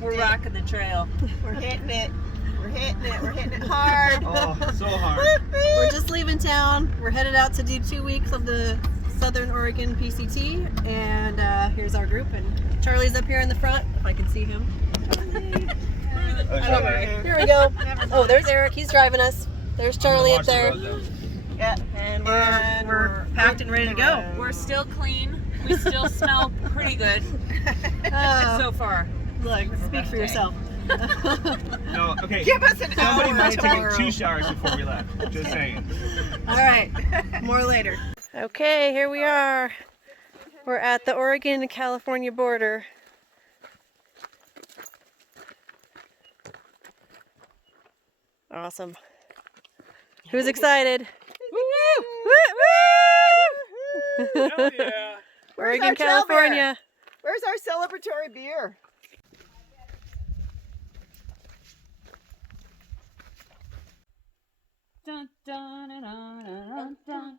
We're rocking the trail. We're hitting it. We're hitting it. We're hitting it hard. Oh, so hard. We're just leaving town. We're headed out to do 2 weeks of the Southern Oregon PCT, and here's our group. And Charlie's up here in the front, if I can see him. Here we go. Oh, there's Eric. He's driving us. There's Charlie up there. Yeah, and we're packed and ready to go. We're still clean. We still smell pretty good so far. Look, speak for yourself. No, okay. give us an Somebody hour might have tomorrow. taken 2 showers before we left. Just saying. All right, more later. Okay, here we are. We're at the Oregon-California border. Awesome. Who's excited? Hell yeah. Oregon, our trail beer? California. Where's our celebratory beer? Dun, dun, dun, dun, dun, dun.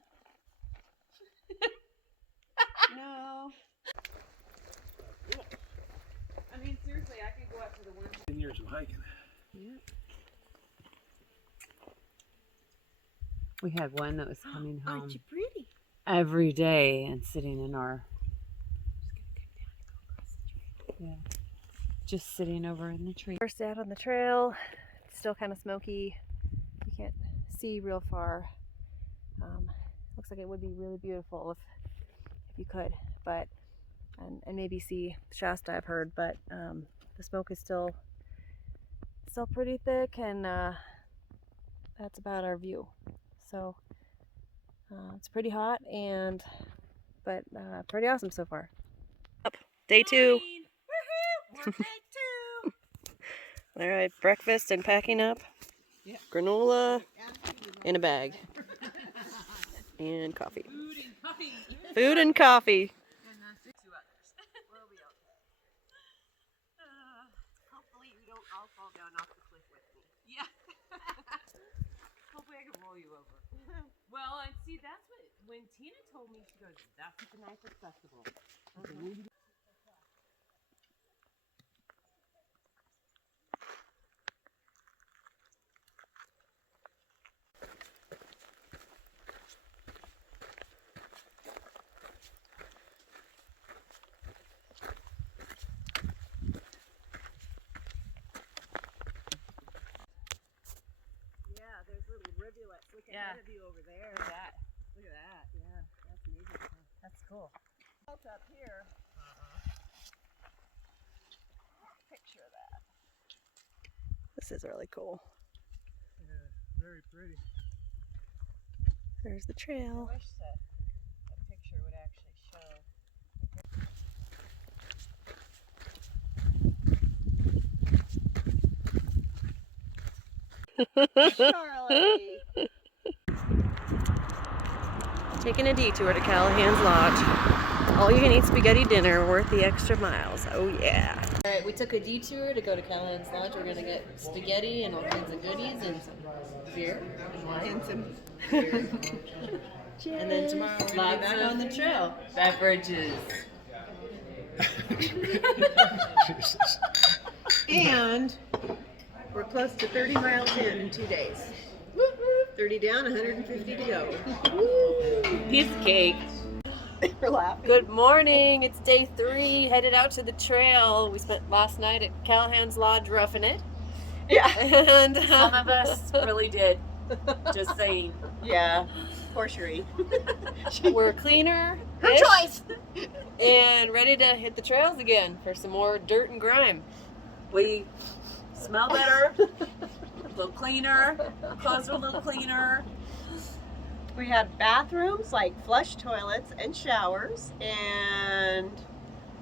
No. I mean, seriously, I could go out to the one. 10 years of hiking. We had one that was coming home Aren't you pretty? every day and sitting in our, just sitting over in the tree. First day out on the trail. It's still kind of smoky. You can't see real far. Looks like it would be really beautiful if you could, but and maybe see Shasta, I've heard, but the smoke is still pretty thick, and that's about our view. So it's pretty hot, but pretty awesome so far. Up, day 2. Woohoo! Day 2. All right, breakfast and packing up. Yeah. Granola in a bag. And coffee. Food and coffee. Hopefully you don't all fall down off the cliff with me. Yeah. Hopefully I can roll you over. Well, and see, that's what, when Tina told me, she goes, that's at the Knife Festival. Yeah, there's little rivulets. Look ahead of you over there. Look at that. Look at that. Yeah, that's amazing. That's cool. Up here. Picture of that. This is really cool. Yeah, very pretty. There's the trail. I wish that picture would actually show. Charlie! Taking a detour to Callahan's Lodge. All you can eat spaghetti dinner worth the extra miles. Oh yeah. All right, we took a detour to go to Callahan's Lodge. We're gonna get spaghetti and all kinds of goodies and some beer and wine. And some And then tomorrow we're gonna be back on the trail. Beverages. And we're close to 30 miles in 2 days. 30 down, 150 to go. Piece of cake. We're laughing. Good morning. It's day 3, headed out to the trail. We spent last night at Callahan's Lodge roughing it. Yeah. And Some of us really did. Just saying. Yeah. Poor Cheri. we're cleaner Her choice. and ready to hit the trails again for some more dirt and grime. We smell better, a little cleaner, clothes are a little cleaner. We had bathrooms, like flush toilets and showers, and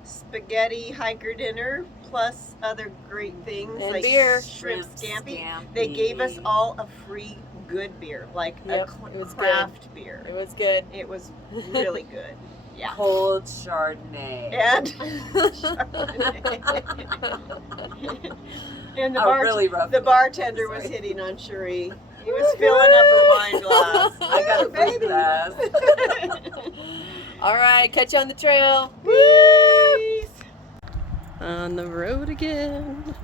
spaghetti hiker dinner, plus other great things And like beer. shrimp Shrimp scampi. scampi. They gave us all a free good beer, like Yep, a it was craft beer. It was good. It was really good. Yeah. Cold Chardonnay. And and Really rough. the bartender was hitting on Cheri. He was filling up her wine glass. I got a big glass. All right, catch you on the trail. Peace. On the road again.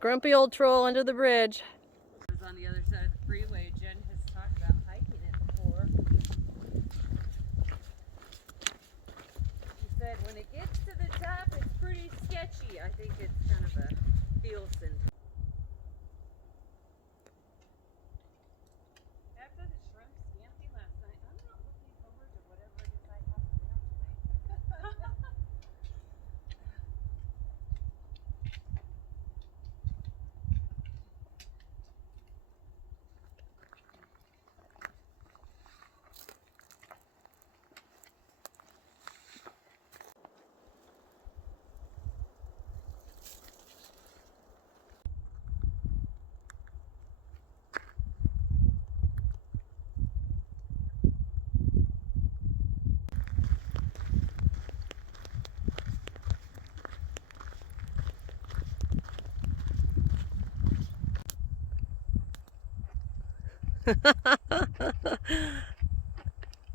Grumpy old troll under the bridge. It was on the other side of the freeway. Jen has talked about hiking it before. She said when it gets to the top, it's pretty sketchy. I think it's kind of a Fielson. After the shrimp scampi last night, I'm not looking forward to whatever it is I have for dinner tonight.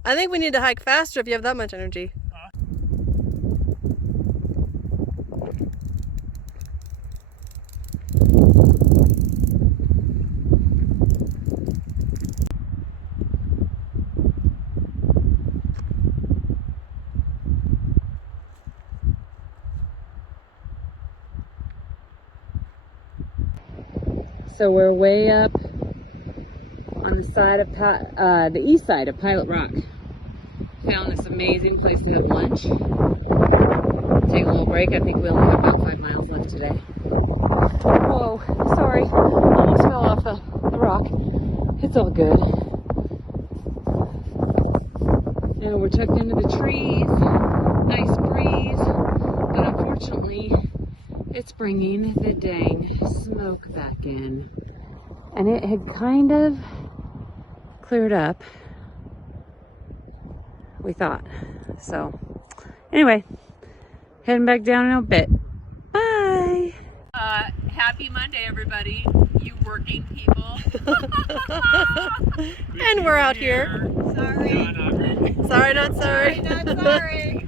I think we need to hike faster if you have that much energy. So we're way up on the side of the east side of Pilot Rock. Found this amazing place to have lunch. Take a little break. I think we only have about 5 miles left today. Whoa, sorry. Almost fell off the rock. It's all good. And we're tucked into the trees. Nice breeze. But unfortunately, it's bringing the dang smoke back in. And it had kind of cleared up, we thought. So, anyway, heading back down in a bit. Bye! Happy Monday, everybody. You working people. And we're out here. Sorry. No, not really. Sorry, not sorry. Not sorry.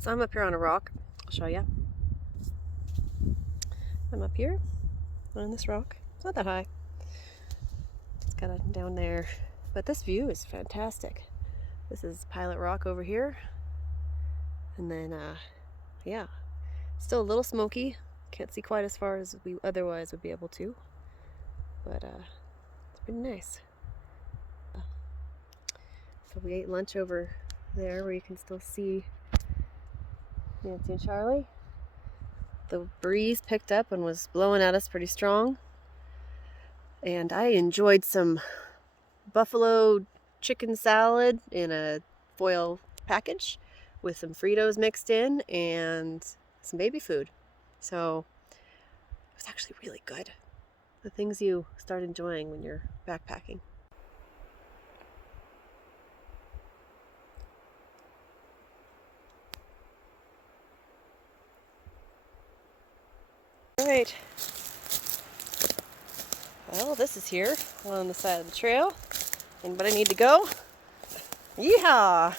So I'm up here on a rock. I'll show you. I'm up here on this rock. It's not that high. It's kind of down there. But this view is fantastic. This is Pilot Rock over here. And then, yeah, still a little smoky. Can't see quite as far as we otherwise would be able to. But it's pretty nice. So we ate lunch over there where you can still see Nancy and Charlie. The breeze picked up and was blowing at us pretty strong. And I enjoyed some buffalo chicken salad in a foil package with some Fritos mixed in and some baby food. So it was actually really good. The things you start enjoying when you're backpacking. Alright, well, this is here on the side of the trail. Anybody need to go? Yeehaw!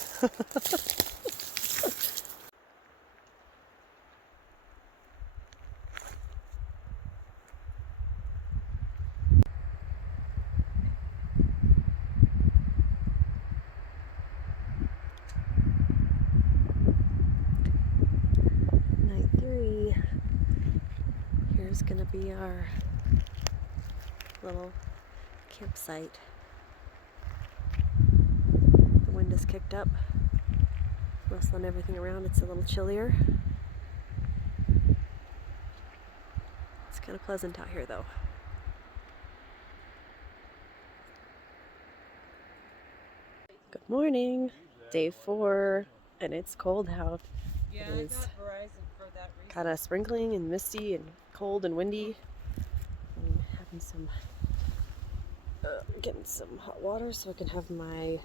Night 3. Here's gonna be our little campsite. The wind is kicked up, rustling everything around. It's a little chillier. It's kind of pleasant out here though. Good morning. Day 4 and it's cold out. Yeah, It I is got Verizon for that reason. kind of sprinkling and misty and cold and windy. I'm having some getting some hot water so I can have my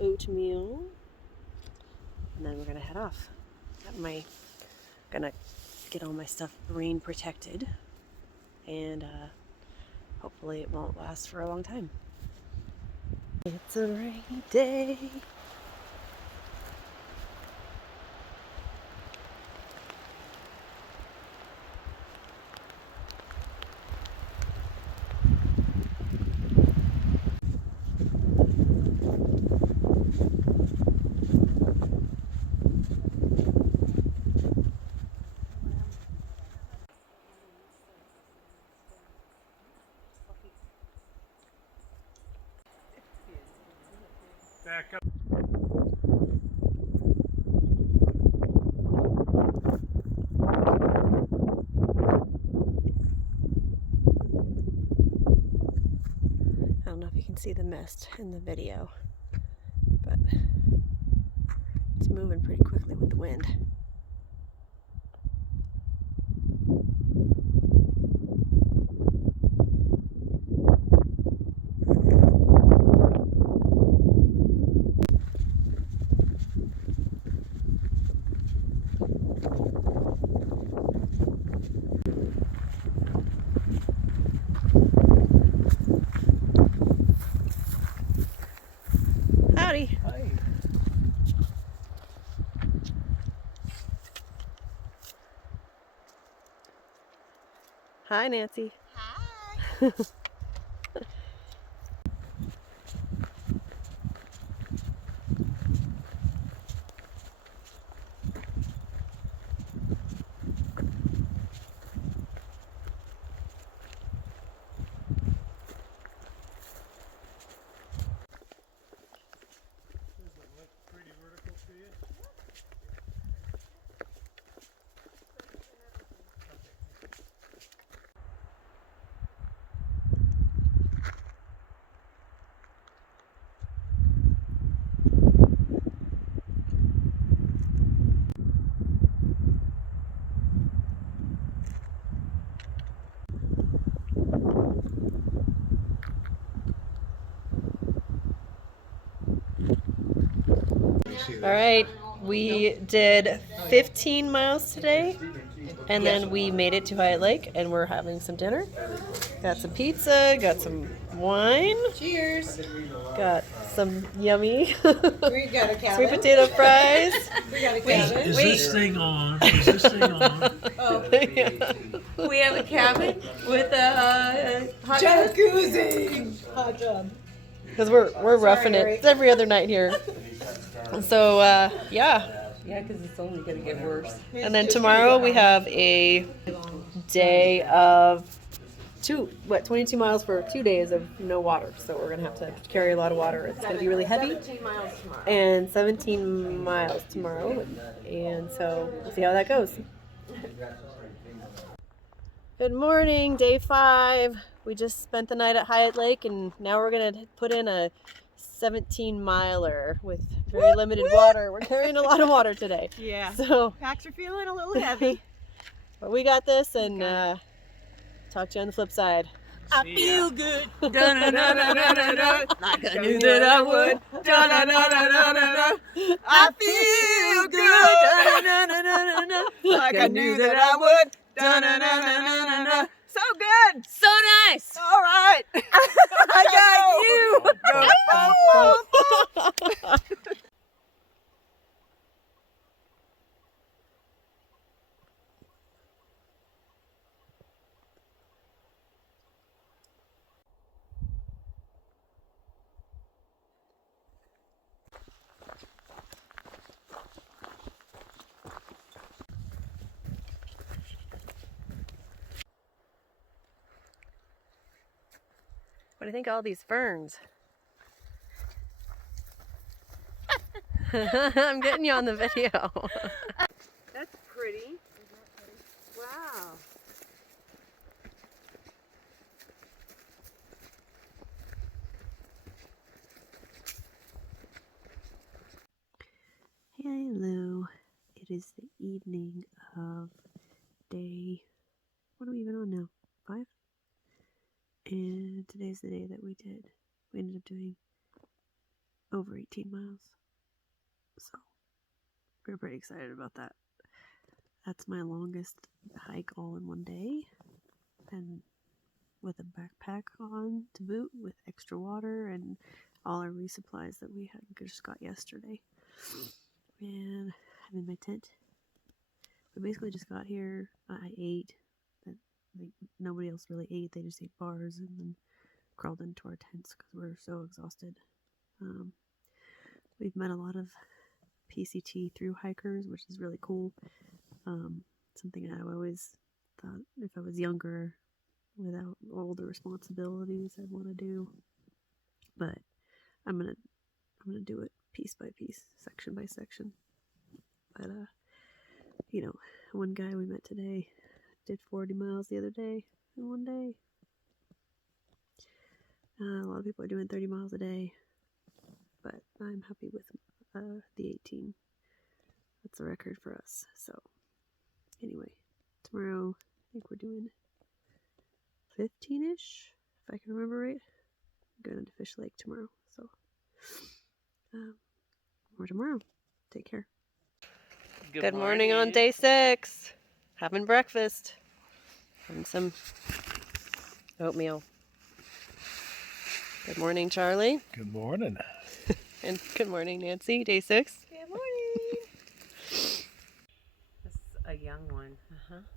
oatmeal. And then we're gonna head off. Gonna get all my stuff rain protected, and hopefully it won't last for a long time. It's a rainy day. Back up. I don't know if you can see the mist in the video, but it's moving pretty quickly with the wind. Howdy. Hi. Hi, Nancy. Hi. Does it look pretty vertical to you? All right, we did 15 miles today, and then we made it to Hyatt Lake, and we're having some dinner. Got some pizza, got some wine, Cheers. got some yummy We got a sweet cabin. potato fries. We got a cabin. Is this thing on? Is this thing on? Yeah. We have a cabin with a hot tub. Jacuzzi. Hot tub. Because we're roughing Harry. it. It's every other night here. So yeah. Yeah, because it's only going to get worse. And then tomorrow we have a day of 22 miles for 2 days of no water. So we're gonna have to carry a lot of water. It's gonna be really heavy. 17 miles tomorrow. And 17 miles tomorrow. And so we'll see how that goes. Good morning, day 5. We just spent the night at Hyatt Lake, and now we're gonna put in a 17-miler with very limited water. We're carrying a lot of water today. Yeah. So, Packs are feeling a little heavy. but we got this, and talk to you on the flip side. I feel good. Like I knew that I would. I feel good. Like I knew that I would. So good. So nice. All right. I got you. What do you think of all these ferns? I'm getting you on the video. That's pretty. Wow. evening of day, what are we even on now? 5? And today's the day that we ended up doing over 18 miles. So we're pretty excited about that. That's my longest hike all in one day. And with a backpack on to boot with extra water and all our resupplies that we had just got yesterday. And I'm in my tent. We basically just got here. I ate. Nobody else really ate. They just ate bars and then crawled into our tents because we're so exhausted. We've met a lot of PCT through hikers, which is really cool. Something I always thought if I was younger, without all the responsibilities, I'd want to do. But I'm gonna do it piece by piece, section by section. But one guy we met today did 40 miles the other day in one day. A lot of people are doing 30 miles a day, but I'm happy with the 18. That's a record for us. So anyway, tomorrow I think we're doing 15-ish, if I can remember right. I'm going to Fish Lake tomorrow. So more tomorrow. Take care. Good morning on day 6. Having breakfast and some oatmeal. Good morning, Charlie. Good morning. And good morning, Nancy. Day 6. Good morning. This is a young one.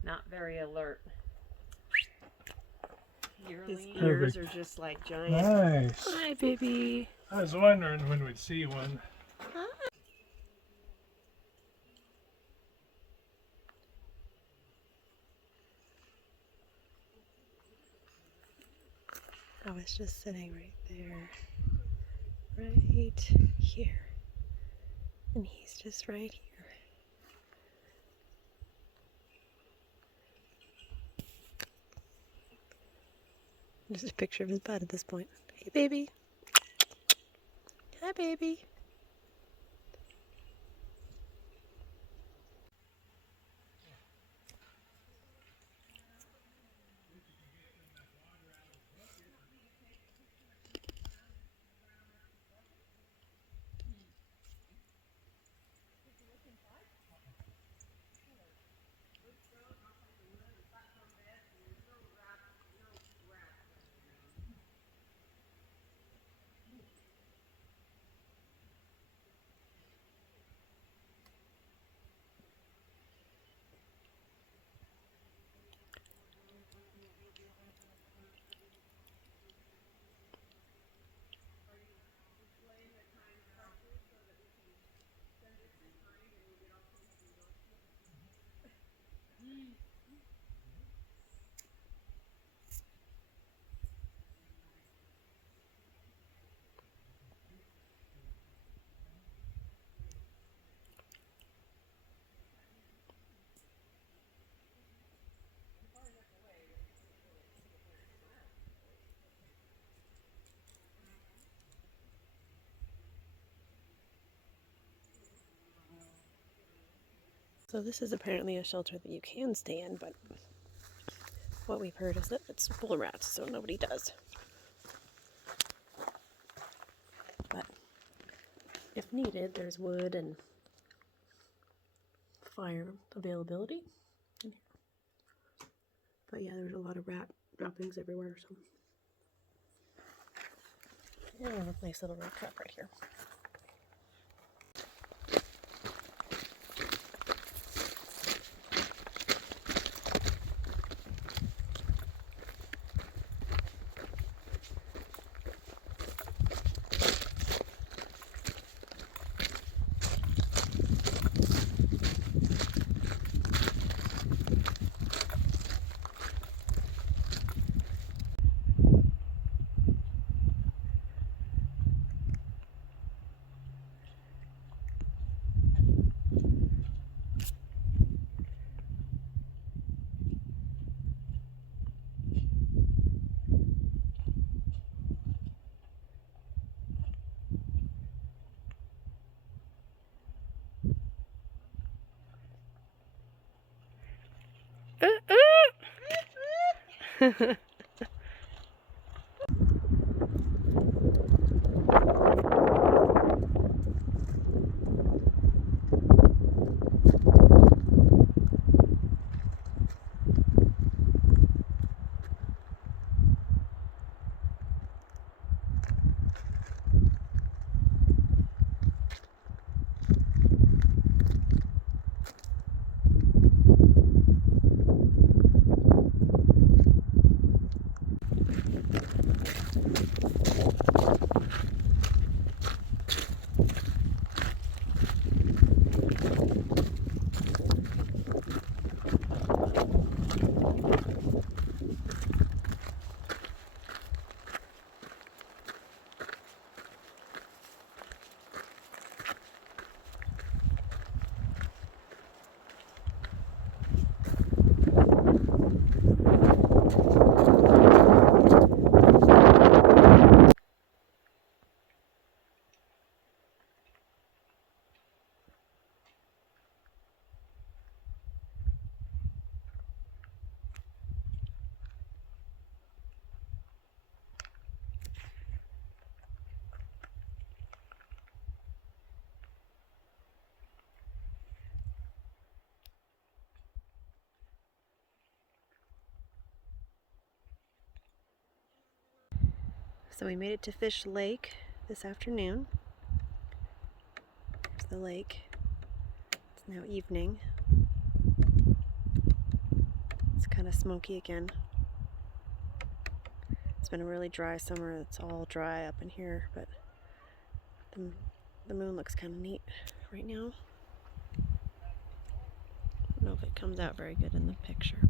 Not very alert. His ears are just like giant. Nice. Hi, baby. I was wondering when we'd see one. I was just sitting right there, right here, and he's just right here. Just a picture of his butt at this point. Hey, baby. Hi, baby. So this is apparently a shelter that you can stay in, but what we've heard is that it's full of rats, so nobody does. But if needed, there's wood and fire availability in here. But yeah, there's a lot of rat droppings everywhere, so. Yeah, a nice little rat trap right here. So we made it to Fish Lake this afternoon. There's the lake. It's now evening. It's kind of smoky again. It's been a really dry summer. It's all dry up in here, but the moon looks kind of neat right now. I don't know if it comes out very good in the picture, but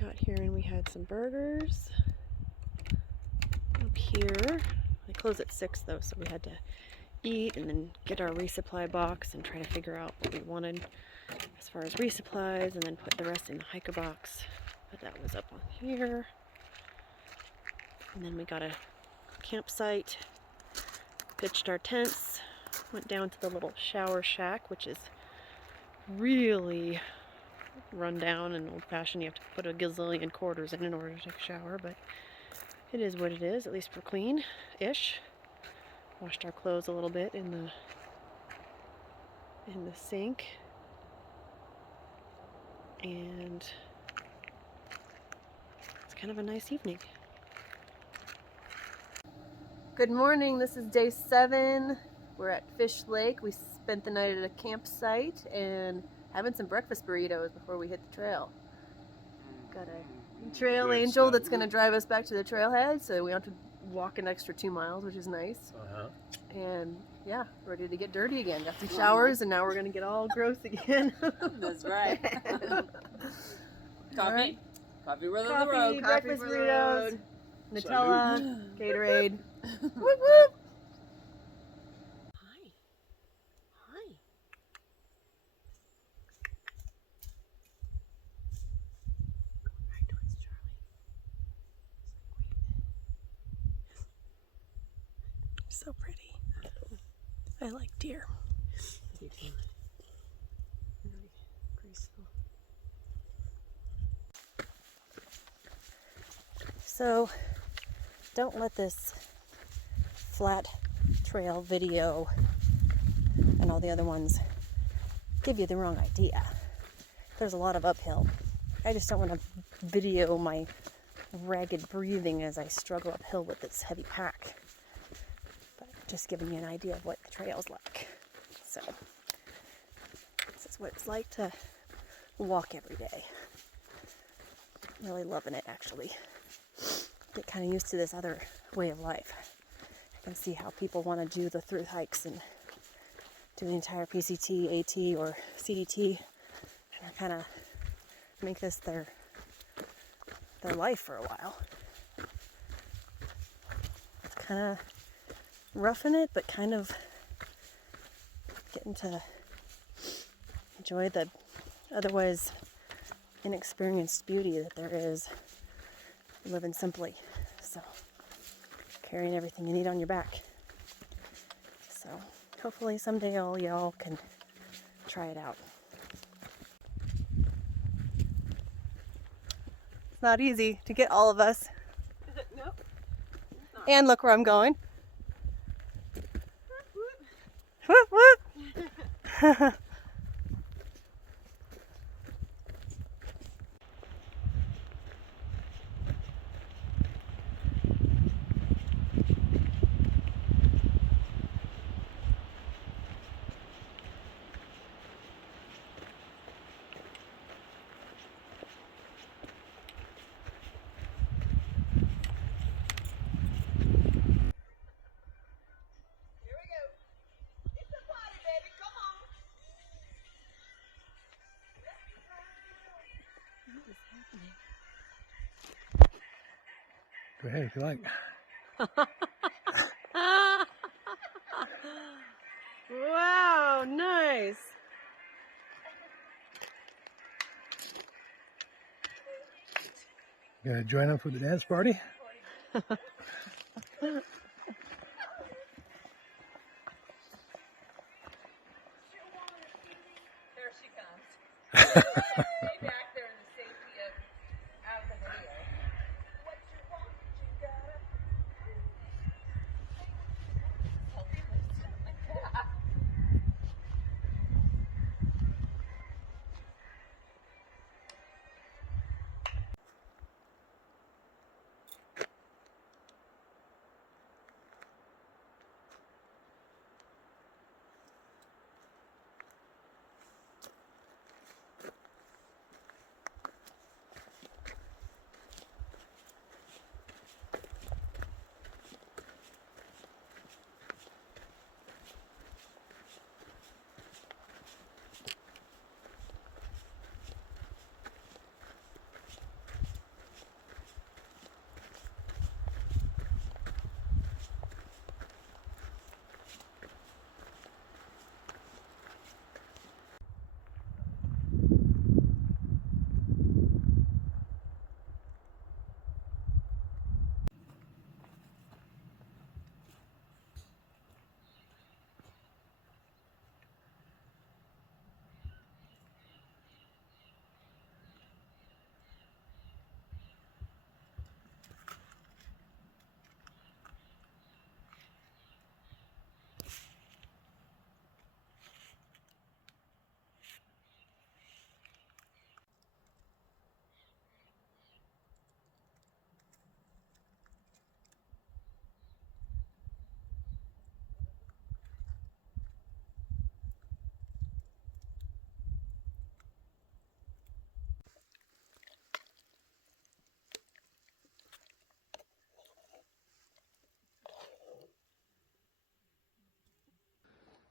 got here and we had some burgers up here. They close at 6 though, so we had to eat and then get our resupply box and try to figure out what we wanted as far as resupplies and then put the rest in the hiker box. But that was up on here. And then we got a campsite, pitched our tents, went down to the little shower shack, which is really run down and old-fashioned. You have to put a gazillion quarters in order to take a shower, but it is what it is. At least we're clean-ish. Washed our clothes a little bit in the sink, and it's kind of a nice evening. Good morning. This is day 7. We're at Fish Lake. We spent the night at a campsite and having some breakfast burritos before we hit the trail. Got a trail Good angel stuff. that's going to drive us back to the trailhead, so we don't have to walk an extra 2 miles, which is nice. And yeah, ready to get dirty again. Got some showers, and now we're going to get all gross again. That's right. Coffee. Right. Coffee run on the Coffee, road. breakfast for the burritos, road. Nutella, Gatorade. Whoop whoop! Hi. Hi. Going right towards Charlie. So pretty. I like deer. Very graceful. So, don't let this flat trail video and all the other ones give you the wrong idea. There's a lot of uphill. I just don't want to video my ragged breathing as I struggle uphill with this heavy pack. But just giving you an idea of what the trail's like. So, this is what it's like to walk every day. Really loving it, actually. Get kind of used to this other way of life. I can see how people want to do the through hikes and do the entire PCT, AT, or CDT, and kind of make this their life for a while. It's kind of roughing it, but kind of getting to enjoy the otherwise inexperienced beauty that there is living simply. So, carrying everything you need on your back. So, hopefully someday all y'all can try it out. It's not easy to get all of us. Nope. And look where I'm going. Whoop, whoop. Go ahead if you like. Wow, nice. You gonna join them for the dance party? There she comes. Way back there in the safety of out of the video. What you want, you gotta. Healthy list. Yeah.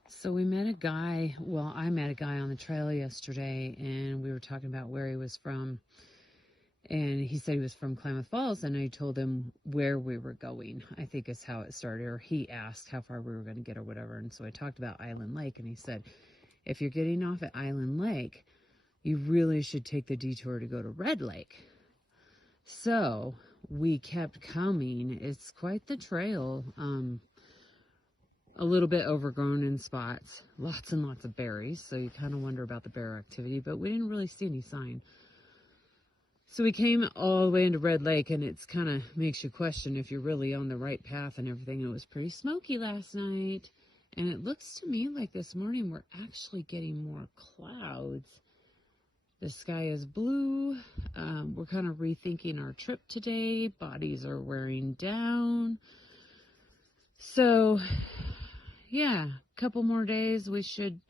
So we met a guy, well, I met a guy on the trail yesterday, and we were talking about where he was from. And he said he was from Klamath Falls, and I told him where we were going, I think is how it started. Or he asked how far we were going to get or whatever. And so I talked about Island Lake, and he said, if you're getting off at Island Lake, you really should take the detour to go to Red Lake. So we kept coming. It's quite the trail. A little bit overgrown in spots, lots and lots of berries, so you kind of wonder about the bear activity, but we didn't really see any sign. So we came all the way into Red Lake, and it's kind of makes you question if you're really on the right path and everything. It was pretty smoky last night, and it looks to me like this morning we're actually getting more clouds. The sky is blue. We're kind of rethinking our trip today. Bodies are wearing down. So yeah, a couple more days, we should,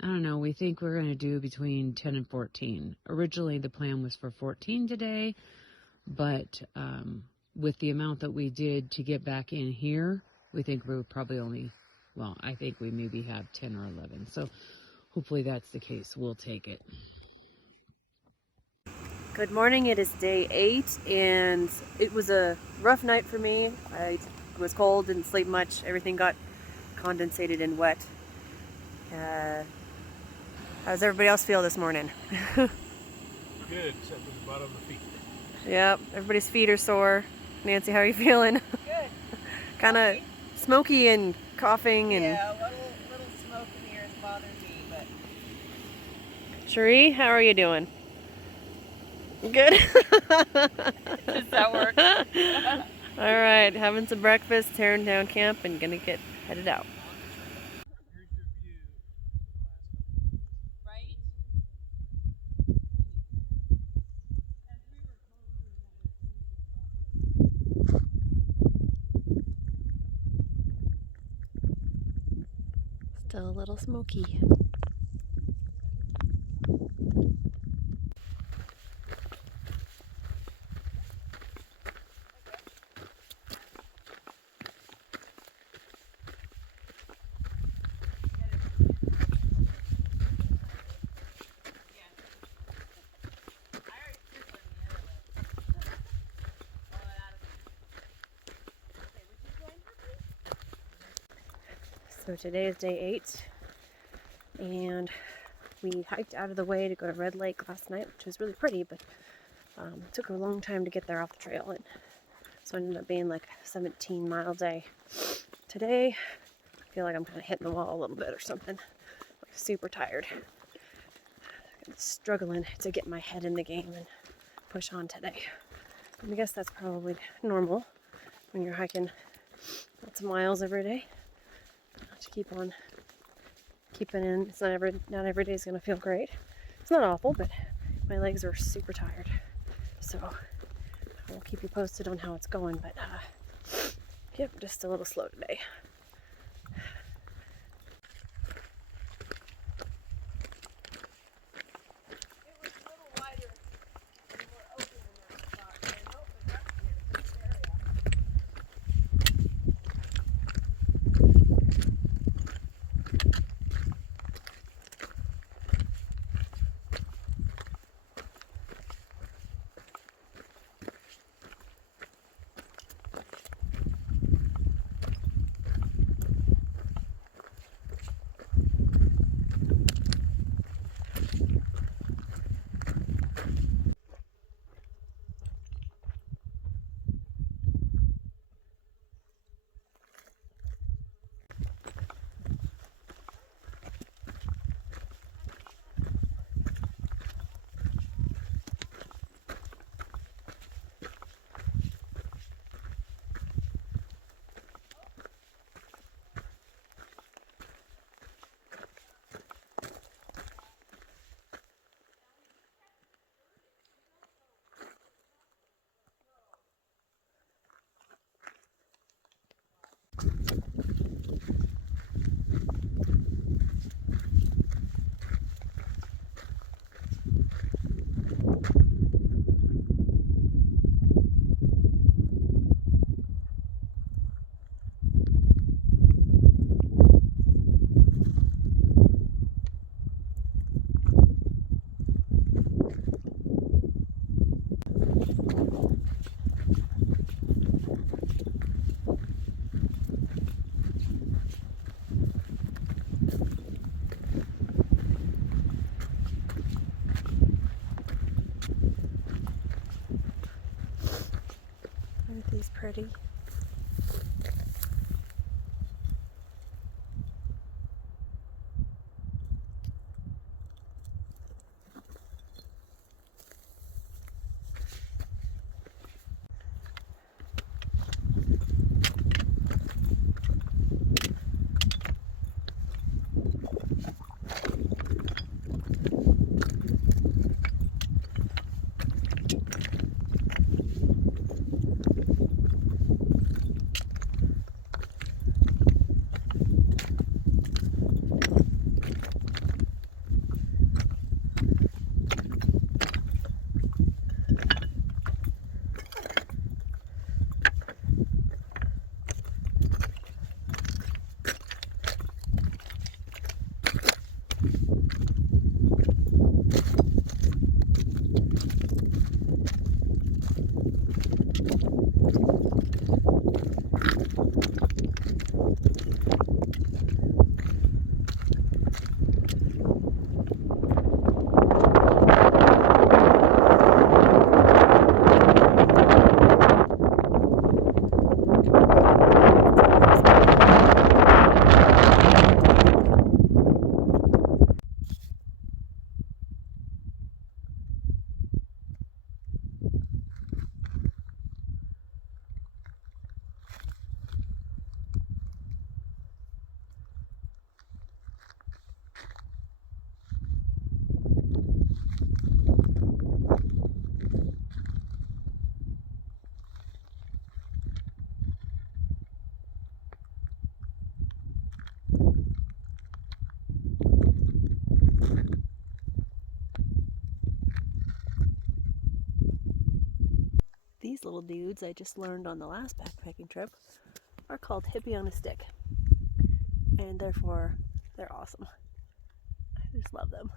I don't know, we think we're going to do between 10 and 14. Originally, the plan was for 14 today, but with the amount that we did to get back in here, we think we would probably only, well, I think we maybe have 10 or 11. So hopefully that's the case. We'll take it. Good morning, it is day 8, and it was a rough night for me. I was cold, didn't sleep much, everything got condensated and wet. How does everybody else feel this morning? Good, except for the bottom of the feet. Yep, everybody's feet are sore. Nancy, how are you feeling? Good. Kind of smoky and coughing and... Yeah, a little smoke in here is bothering me, but Cheri, how are you doing? Good. Does that work? All right, having some breakfast, tearing down camp, and gonna get headed out. Right? Still a little smoky. So today is day 8, and we hiked out of the way to go to Red Lake last night, which was really pretty, but it took a long time to get there off the trail, and so it ended up being like a 17-mile day. Today, I feel like I'm kind of hitting the wall a little bit or something. I'm super tired. I'm struggling to get my head in the game and push on today. And I guess that's probably normal when you're hiking lots of miles every day. To keep on keeping in. It's not every day is gonna feel great. It's not awful, but my legs are super tired. So I will keep you posted on how it's going. But yep, just a little slow today. Aren't these pretty? little dudes I just learned on the last backpacking trip are called hippie on a stick. And therefore, they're awesome. I just love them.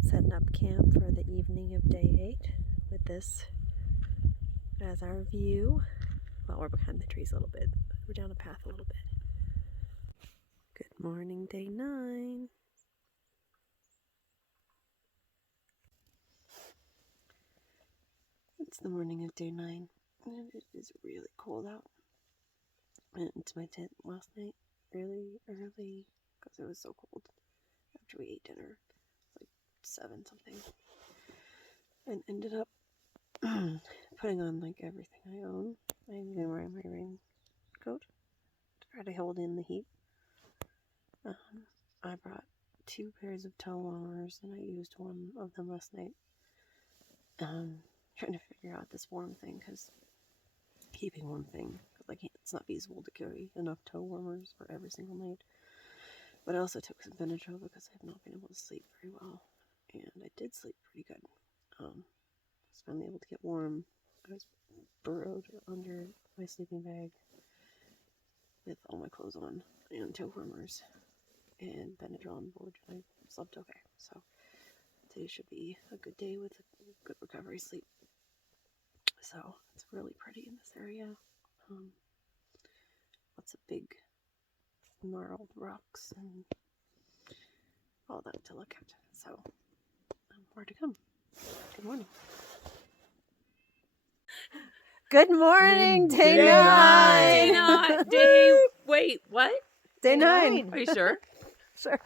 Setting up camp for the evening of day 8 with this as our view. Well, we're behind the trees a little bit. We're down a path a little bit. Good morning, day 9. It's the morning of day 9, and it is really cold out. I went into my tent last night really early because it was so cold after we ate dinner, like 7 something, and ended up putting on like everything I own. I'm even wearing my raincoat to try to hold in the heat. I brought 2 pairs of toe warmers and I used one of them last night. Trying to figure out this warm thing, because keeping warm thing, because it's not feasible to carry enough toe warmers for every single night. But I also took some Benadryl because I've not been able to sleep very well, and I did sleep pretty good. I was finally able to get warm. I was burrowed under my sleeping bag with all my clothes on and toe warmers and Benadryl on board, and I slept okay. So today should be a good day with a good recovery sleep. So it's really pretty in this area. Lots of big gnarled rocks and all that to look at. So more to come. Good morning. Good morning, day 9. Wait, what? Day 9. Are you sure? Sure.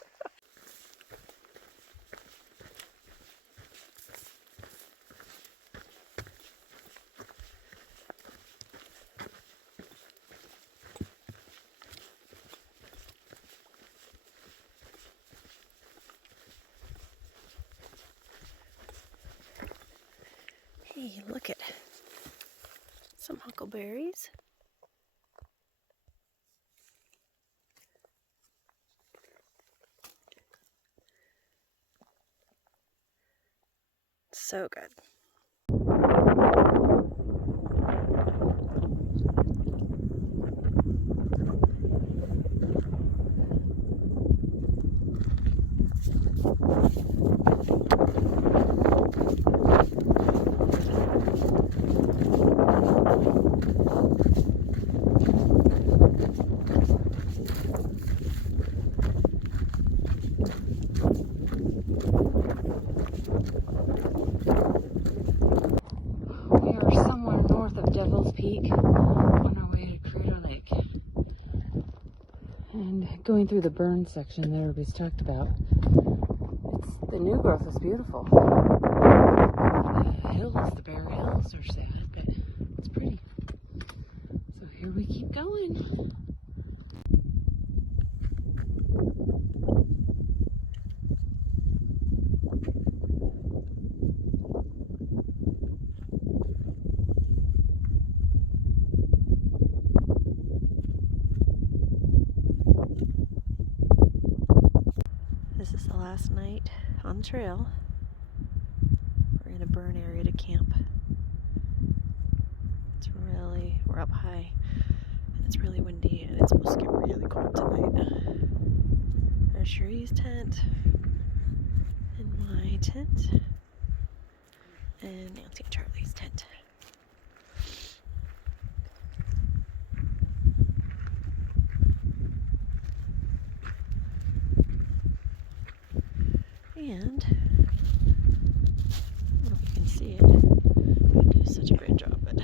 Hey, look at some huckleberries. So good. We are somewhere north of Devil's Peak on our way to Crater Lake. And going through the burn section that everybody's talked about. The new growth is beautiful. The hills, the bare hills are sad, but it's pretty. So here we keep going. last night on the trail. We're in a burn area to camp. We're up high and it's really windy and it's supposed to get really cold tonight. There's Cheri's tent and my tent and Nancy and Charlie's tent. And I don't know if you can see it. I do such a great job, but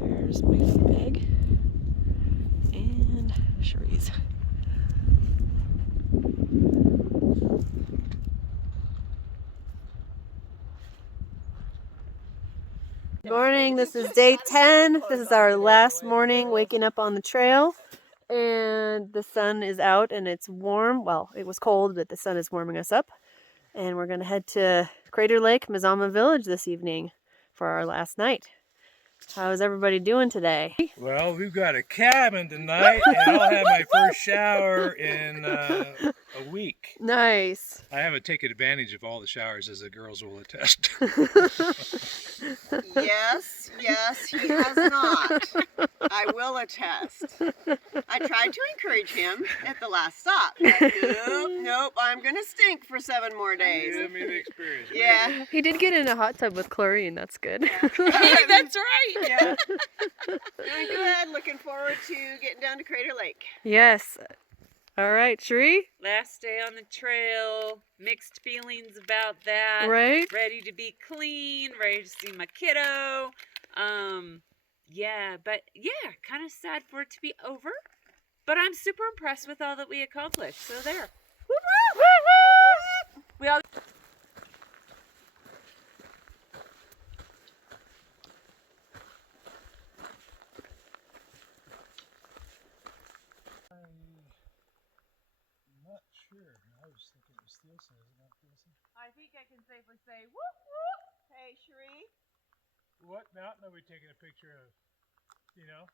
there's my food bag and Cheri's. Good morning, this is day 10. This is our last morning waking up on the trail. And the sun is out and it's warm. Well, it was cold, but the sun is warming us up. And we're going to head to Crater Lake, Mazama Village this evening for our last night. How's everybody doing today? Well, we've got a cabin tonight, and I'll have my first shower in a week. Nice. I haven't taken advantage of all the showers, as the girls will attest. Yes, he has not. I will attest. I tried to encourage him at the last stop. Like, nope, I'm going to stink for 7 more days. Give me the experience. Yeah. He did get in a hot tub with chlorine. That's good. That's right. Yeah. Doing good. Looking forward to getting down to Crater Lake. Yes. All right, Cheri? Last day on the trail, mixed feelings about that. Right? Ready to be clean, ready to see my kiddo. Yeah, but yeah, kind of sad for it to be over. But I'm super impressed with all that we accomplished. So there. We all I'm not sure. I was thinking it was Thielsen. Is it not Thielsen? I think I can safely say, whoop, whoop. Hey, Cheri. What mountain are we taking a picture of? You know?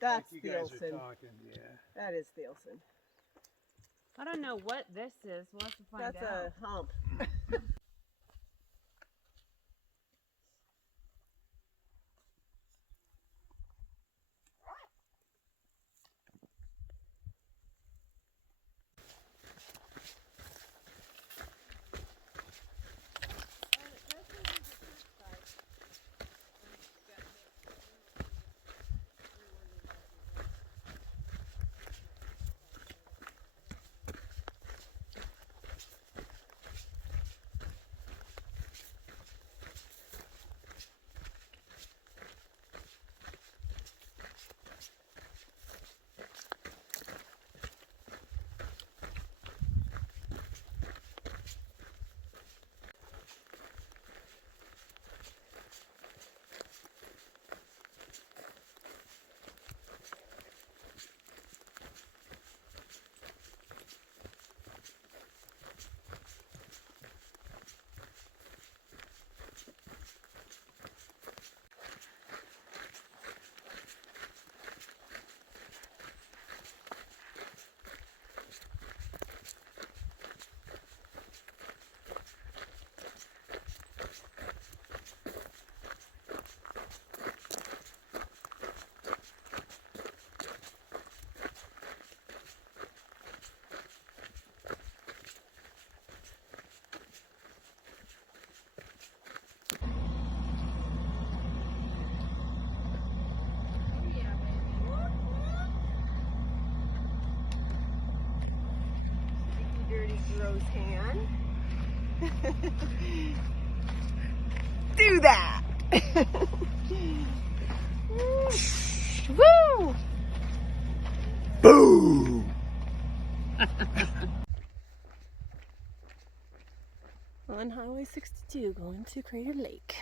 That's Like you guys are Thielsen. talking, yeah. That is Thielsen. I don't know what this is. We'll have to find That's out. a hump. Dirty, gross hand. Do that. Woo! Boom! On Highway 62 going to Crater Lake.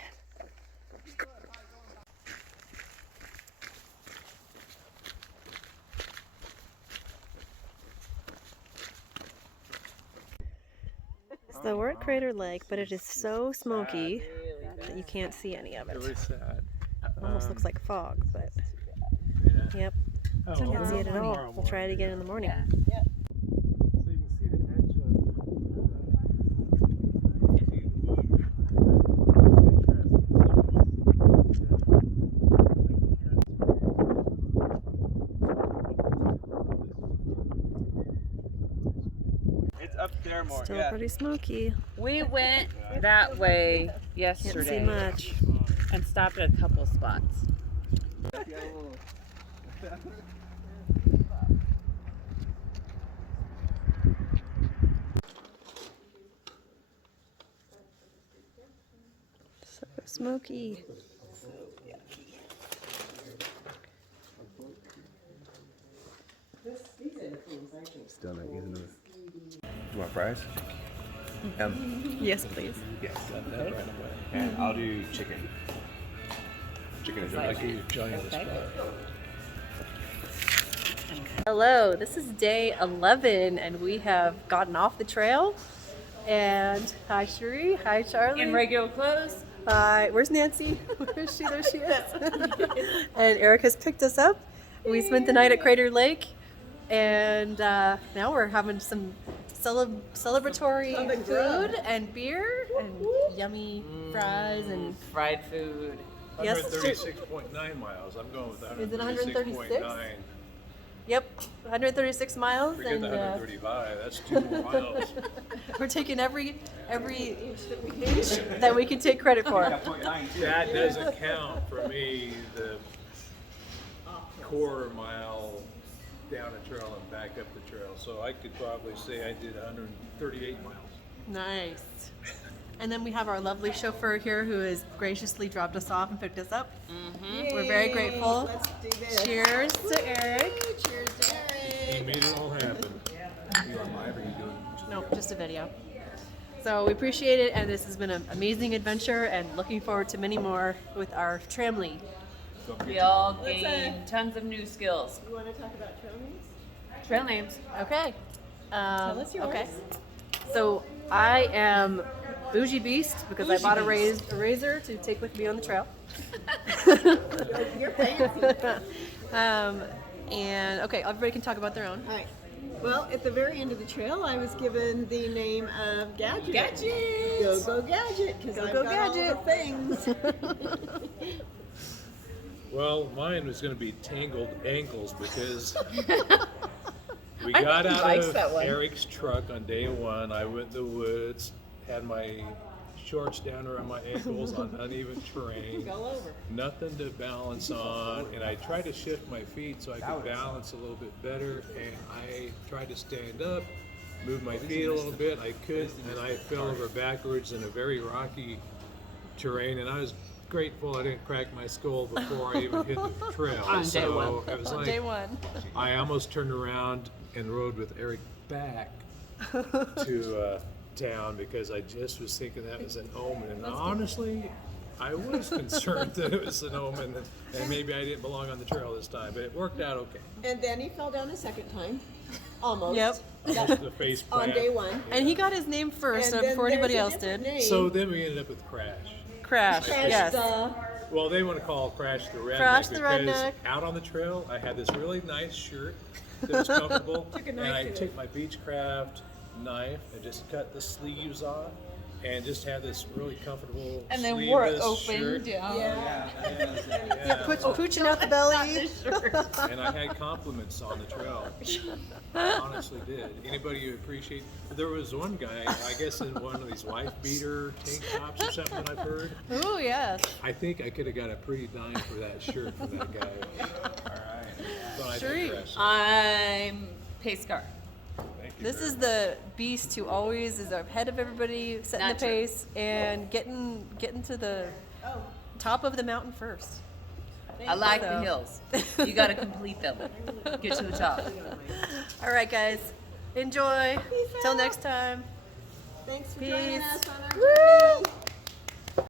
So we're at Crater Lake, but it is so smoky that you can't see any of it. Really sad. Almost looks like fog, but Yeah. yep, Oh, can't well, see it at all. tomorrow We'll try it morning, again in the morning. So you can Still pretty smoky. We went that way Can't see yesterday much. and stopped at a couple spots. So smoky. Still not using them. You want fries? Yes, please. Yes. And I'll do chicken. Chicken is I'll give you Johnny on the spot. Hello, this is day 11 and we have gotten off the trail. And hi Cheri, hi Charlie. In regular clothes? Hi, where's Nancy? Where is she? There she is. And Eric has picked us up. We spent the night at Crater Lake and now we're having some celebratory food and beer and yummy fries and Fried food. Yes. 136.9 miles. I'm going with Is it 136? 136.9. yep, 136 miles Forget and the 135. That's 2 more miles. we're taking every inch that we can take credit for. That doesn't count for me, the quarter mile down a trail and back up the trail. So I could probably say I did 138 miles. Nice. And then we have our lovely chauffeur here who has graciously dropped us off and picked us up. We're very grateful. Let's do this. Cheers to Eric. Cheers to He Eric. made it all happen. No, just a video. So we appreciate it, and this has been an amazing adventure, and looking forward to many more with our tramily. We all gained tons of new skills. You want to talk about trail names? Trail names. Okay. Tell us yours. Okay. So I am Bougie Beast because I bought a razor to take with me on the trail. You're fancy. And okay, everybody can talk about their own. All right. Well, at the very end of the trail, I was given the name of Gadget. Gadget! Go Gadget, because I've got Gadget. all the things. Well, mine was going to be Tangled Ankles because we got out likes of that one. Eric's truck on day one. I went in the woods, had my shorts down around my ankles on uneven terrain. All over. Nothing to balance on, and I tried to shift my feet so I could balance a little bit better, and I tried to stand up, move my feet a little bit. I could, and I fell over backwards in a very rocky terrain, and I was grateful I didn't crack my skull before I even hit the trail. On day So one. it was On like day one. I almost turned around and rode with Eric back to town because I just was thinking that was an omen. And honestly, I was concerned that it was an omen and maybe I didn't belong on the trail this time, but it worked out okay. And then he fell down a second time. Almost. Yep. Just the face On plant. day one. And he got his name first And then before there's anybody a else different did. name. So then we ended up with Crash. Crash. Yes. Well, they want to call Crash the Redneck Crash the because Redneck. out on the trail, I had this really nice shirt that was comfortable, and I took my Beechcraft knife and just cut the sleeves off, and just had this really comfortable And then wore it sleeveless open shirt. down. Yeah. Pooching out the belly. And I had compliments on the trail. I honestly did. Anybody who appreciate? There was one guy, I guess, in one of these wife beater tank tops or something that I've heard. Ooh, yes. I think I could have got a pretty dime for that shirt from that guy. All right. But I Sure. digress. I'm pace car. Thank you This very is the beast who always is ahead of everybody, setting Not the true. pace and getting to the top of the mountain first. I like So. the hills. You got to complete them. Get to the top. All right, guys. Enjoy. Till next time. Thanks for Peace. joining us on our journey. Woo!